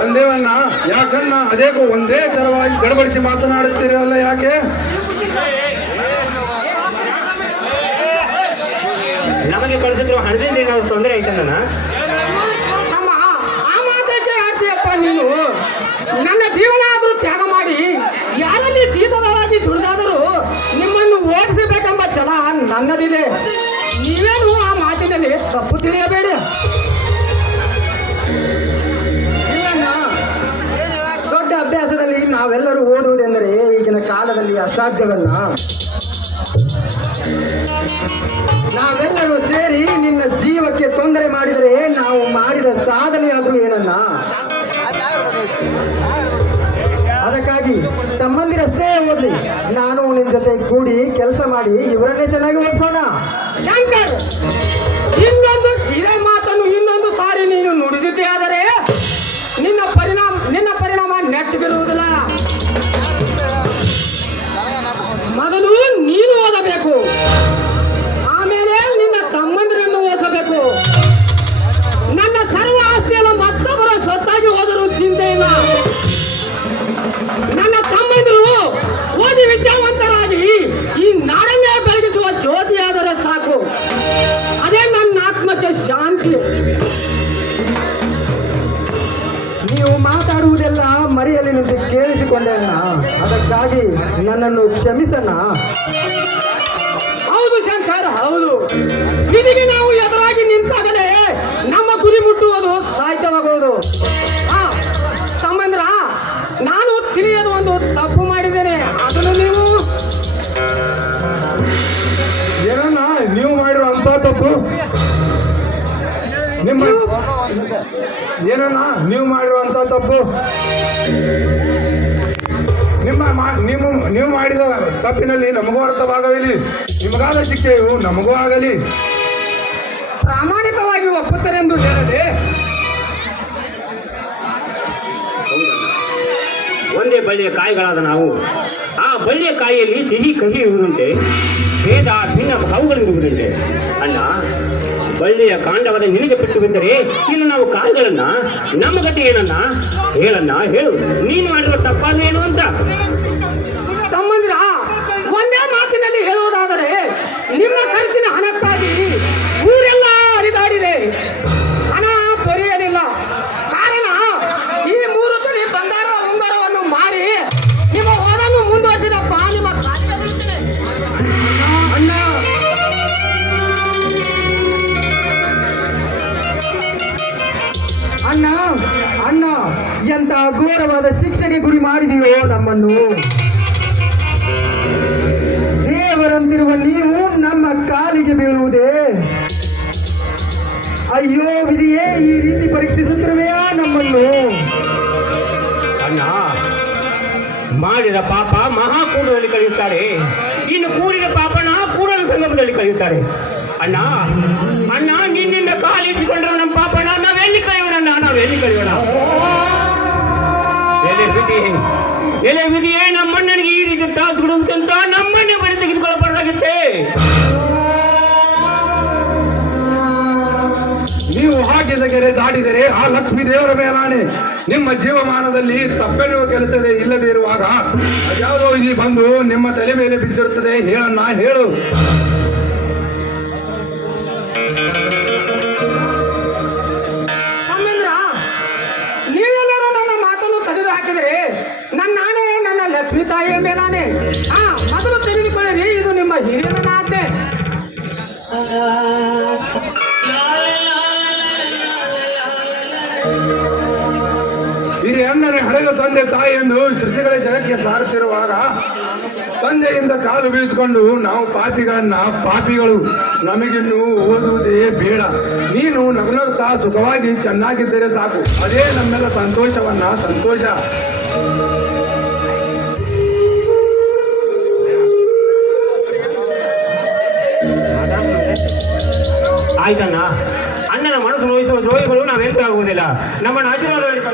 ಬಂದೇವಣ್ಣ. ಯಾಕಣ್ಣ ಅದೇಕೋ ಒಂದೇ ತರವಾಗಿ ಗಡಬಡಿಸಿ ಮಾತನಾಡುತ್ತೀರಲ್ಲ, ಯಾಕೆ? ನಮಗೆ ಕಳಿಸಿದ್ರು ಹಣದಿಂದ ಏನಾದ್ರು ತೊಂದರೆ ಆಯ್ತಣ್ಣ? ಆ ಮಾತಕ್ಕೆ ಆಡ್ತೀಯಪ್ಪ ನೀನು. ನನ್ನ ಜೀವನ ಆದರೂ ತ್ಯಾಗ ಮಾಡಿ ಯಾರಲ್ಲಿ ಜೀತದವಾಗಿ ದುಡಿದಾದರೂ ನಿಮ್ಮನ್ನು ಓಡಿಸಬೇಕೆಂಬ ಛಲ ನನ್ನದಿದೆ. ನೀವೇನು ಆ ಮಾತಿನಲ್ಲಿ ತಪ್ಪು ತಿಳಿಯಬೇಡಿ. ಇಲ್ಲಣ್ಣ, ದೊಡ್ಡ ಅಭ್ಯಾಸದಲ್ಲಿ ನಾವೆಲ್ಲರೂ ಓದುವುದೆಂದರೆ ಈಗಿನ ಕಾಲದಲ್ಲಿ ಅಸಾಧ್ಯವನ್ನ. ನಾವೆಲ್ಲರೂ ಸೇರಿ ನಿನ್ನ ಜೀವಕ್ಕೆ ತೊಂದರೆ ಮಾಡಿದರೆ ನಾವು ಮಾಡಿದ ಸಾಧನೆಯಾದ್ರೂ ಏನನ್ನ. ಅದಕ್ಕಾಗಿ ತಮ್ಮಂದಿರಷ್ಟೇ ಓದ್ಲಿ, ನಾನು ನಿನ್ನ ಜೊತೆ ಕೂಡಿ ಕೆಲಸ ಮಾಡಿ ಇವರನ್ನೇ ಚೆನ್ನಾಗಿ ಓದಿಸೋಣ. ಶಂಕರ್, ಇನ್ನೊಂದು ಇದೇ ಮಾತನ್ನು ಇನ್ನೊಂದು ಸಾರಿ ನೀನು ನುಡಿದಿದ್ದೇ ಆದರೆ ನಿನ್ನ ಪರಿಣಾಮ ನೆಟ್ಟಗಿರುವುದಿಲ್ಲ. ಮೊದಲು ನೀನು ಓದಬೇಕು, ಆಮೇಲೆ ನಿನ್ನ ತಮ್ಮಂದಿರನ್ನು ಓದಿಸಬೇಕು. ನನ್ನ ಸರ್ವ ಆಸ್ತಿಯನ್ನು ಮತ್ತೊಬ್ಬರ ಸ್ವತ್ತಾಗಿ ಹೋದರೂ ಚಿಂತೆ ಇಲ್ಲ. ನನ್ನ ತಮ್ಮಂದಿರು ಓದಿ ವಿದ್ಯಾವಂತರಾಗಿ ಈ ನಾಡನ್ನೇ ಬೆಳಗಿಸುವ ಜ್ಯೋತಿಯಾದರೆ ಸಾಕು. ಅದೇ ನನ್ನ ಆತ್ಮಕ್ಕೆ ಶಾಂತಿ. ನೀವು ಮಾತಾಡುವುದೆಲ್ಲ ಮರೆಯಲ್ಲಿ ನಿಂತು ಕೇಳಿಸಿಕೊಂಡೆಣ್ಣ. ಅದಕ್ಕಾಗಿ ನನ್ನನ್ನು ಕ್ಷಮಿಸಣ್ಣ. ಹೌದು ಶಂಕರ್, ಹೌದು. ವಿಧಿಗೆ ನಾವು ಎದುರಾಗಿ ನಿಂತಾಗಲೇ ನಮ್ಮ ಗುರಿ ಮುಟ್ಟುವುದು ಸಾಧ್ಯವಾಗುವುದು. ಸಂಬಂಧ ನಾನು ತಿಳಿಯದು ಒಂದು ತಪ್ಪು ಮಾಡಿದ್ದೇನೆ, ಅದನ್ನು ನೀವು ಏನಣ್ಣ ನೀವು ಮಾಡಿರುವಂತ ತಪ್ಪು? ಏನಣ್ಣ ನೀವು ಮಾಡಿರುವಂತ ತಪ್ಪು? ನೀವು ಮಾಡಿದ ತಪ್ಪಿನಲ್ಲಿ ನಮಗೂ ಅರ್ಥವಾಗಲಿ, ನಿಮಗಾದ ಶಿಕ್ಷೆಯು ನಮಗೂ ಆಗಲಿ. ಪ್ರಾಮಾಣಿಕವಾಗಿ ಒಪ್ಪುತ್ತಾರೆಂದು ಹೇಳದೆ. ಒಂದೇ ಬಳ್ಳಿಯ ಕಾಯಿಗಳಾದ ನಾವು ಆ ಬಳ್ಳಿಯ ಕಾಯಿಯಲ್ಲಿ ಸಿಹಿ ಕಹಿ ಇರುವುದುಂಟೆ, ಭೇದ ಭಿನ್ನ ಭಾವಗಳಿರುವುದುಂಟೆ. ಅಣ್ಣ, ಬಳ್ಳಿಯ ಕಾಂಡವಾದ ನಿನಗೆ ಪೆಟ್ಟು ಬಿದ್ದರೆ ಇನ್ನು ನಾವು ಕಾಯಿಗಳನ್ನ ನಮ್ಮ ಗತಿ ಏನನ್ನ ಹೇಳಣ್ಣ, ಹೇಳು. ನೀನು ಮಾಡಿರುವ ತಪ್ಪಾದೇನು ಅಂತ. ತಮ್ಮಂದಿರ, ಒಂದೇ ಮಾತಿನಲ್ಲಿ ಹೇಳುವುದಾದರೆ ನಿಮ್ಮ ಖರ್ಚಿನ ಹಣಕ್ಕಾಗಿ ಊರೆಲ್ಲ ಹರಿದಾಡಿದೆ, ಹಣ ದೊರೆಯಲಿಲ್ಲ. ಕಾರಣ ಈ 3 ತೊಲೆ ಬಂಗಾರ ಉಂಗುರವನ್ನು ಮಾರಿ ನಿಮ್ಮ ಓದನ್ನು ಮುಂದುವರಿಸಿದಪ್ಪ ನಿಮ್ಮ ಅಣ್ಣ. ಅಣ್ಣ ಅಣ್ಣ ಎಂತ ಘೋರವಾದ ಶಿಕ್ಷೆಗೆ ಗುರಿ ಮಾಡಿದೆಯೋ ನಮ್ಮನ್ನು. ದೇವರಂತಿರುವ ನೀವು ನಮ್ಮ ಕಾಲಿಗೆ ಬೀಳುವುದೇ? ಅಯ್ಯೋ ವಿಧಿಯೇ, ಈ ರೀತಿ ಪರೀಕ್ಷಿಸುತ್ತಿರುವೆಯಾ ನಮ್ಮನ್ನು? ಅಣ್ಣ, ಮಾಡಿದ ಪಾಪ ಮಹಾಕೂಟದಲ್ಲಿ ಕಳೆಯುತ್ತಾರೆ, ಇನ್ನು ಕೂಡಿದ ಪಾಪನ ಕೂಡಲ ಸಂಗಮದಲ್ಲಿ ಕಳೆಯುತ್ತಾರೆ. ಅಣ್ಣ ಅಣ್ಣ, ನಿನ್ನಿಂದ ಕಾಲಿರಿಸಿಕೊಂಡ್ರೆ ನಮ್ಮ ಪಾಪನ ನಾವೆಲ್ಲಿ ಕಳೆಯೋಣ? ನಾವೆಲ್ಲಿ ಕಳೆಯೋಣ? ಎಲೆ ವಿಧಿಯೇ, ನಮ್ಮಣ್ಣನಿಗೆ ಈ ರೀತಿ ತಾವು ದುಡುವುದಕ್ಕಿಂತ ನಮ್ಮನ್ನೇ ಬಳಿ ತೆಗೆದುಕೊಳ್ಳಬಾರ್ದಾಗುತ್ತೆ. ನೀವು ಹಾಕಿದ ಕೆರೆ ದಾಟಿದರೆ ಆ ಲಕ್ಷ್ಮೀ ದೇವರ ಮೇಲಾಣೆ ನಿಮ್ಮ ಜೀವಮಾನದಲ್ಲಿ ತಪ್ಪೆನ್ನುವ ಕೆಲಸವೇ ಇಲ್ಲದೆ ಇರುವಾಗ ಅದ್ಯಾವುದೋ ಇಲ್ಲಿ ಬಂದು ನಿಮ್ಮ ತಲೆ ಮೇಲೆ ಬಿದ್ದಿರುತ್ತದೆ. ಹೇಳಣ್ಣ, ಹೇಳು. ನೀವೆಲ್ಲರೂ ನನ್ನ ಮಾತನ್ನು ತೆಗೆದು ಹಾಕಿದರೆ ನಾನೇ ನನ್ನ ಲಕ್ಷ್ಮೀ ತಾಯಿಯ ಮೇಲಾನೆ. ಮೊದಲು ತೆಗೆದುಕೊಳ್ಳಿರಿ, ಇದು ನಿಮ್ಮ ಹಿರಿಯರ ಆಜ್ಞೆ. ಹಿರಿಯ ಅಣ್ಣನೇ ಹಳೆದ ತಂದೆ ತಾಯಿ ಎಂದು ಸೃಷ್ಟಿಗಳ ಜಗಕ್ಕೆ ಸಾರುತ್ತಿರುವಾಗ ತಂದೆಯಿಂದ ಕಾಲು ಬೀಳಿಸಿಕೊಂಡು ನಾವು ಪಾಪಿಗಳು, ನಮಗಿನ್ನು ಓದುವುದೇ ಬೇಡ, ನೀನು ನಗುನಗುತ್ತಾ ಸುಖವಾಗಿ ಚೆನ್ನಾಗಿದ್ದರೆ ಸಾಕು, ಅದೇ ನಮ್ಮೆಲ್ಲ ಸಂತೋಷ. ಆಯ್ತಣ್ಣ, ಅಣ್ಣನ ಮನಸ್ಸು ನೋಯಿಸುವ ದ್ರೋಹಿಗಳು ನಾವೆಂತೂ ಆಗುವುದಿಲ್ಲ. ನಮ್ಮನ್ನು ಆಶೀರ್ವಾದದಲ್ಲಿ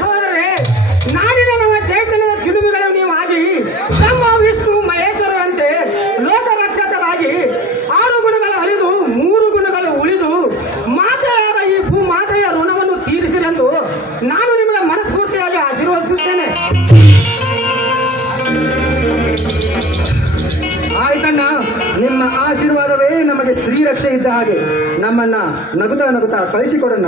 ಸಹೋದರೇ, ನಾಡಿನ ನಮ್ಮ ಚೈತನ್ಯದ ಚಿಲುಮೆಗಳು ನೀವು ಆಗಿ ನಮ್ಮ ವಿಷ್ಣು ಮಹೇಶ್ವರಂತೆ ಲೋಕ ರಕ್ಷಕರಾಗಿ ಆಶೀರ್ವಾದವೇ ನಮಗೆ ಶ್ರೀರಕ್ಷೆ ಇದ್ದ ಹಾಗೆ. ನಮ್ಮನ್ನ ನಗುತ್ತಾ ನಗುತ್ತಾ ಕಳಿಸಿಕೊಡೋಣ.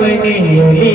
ಮನೆಯಲ್ಲಿ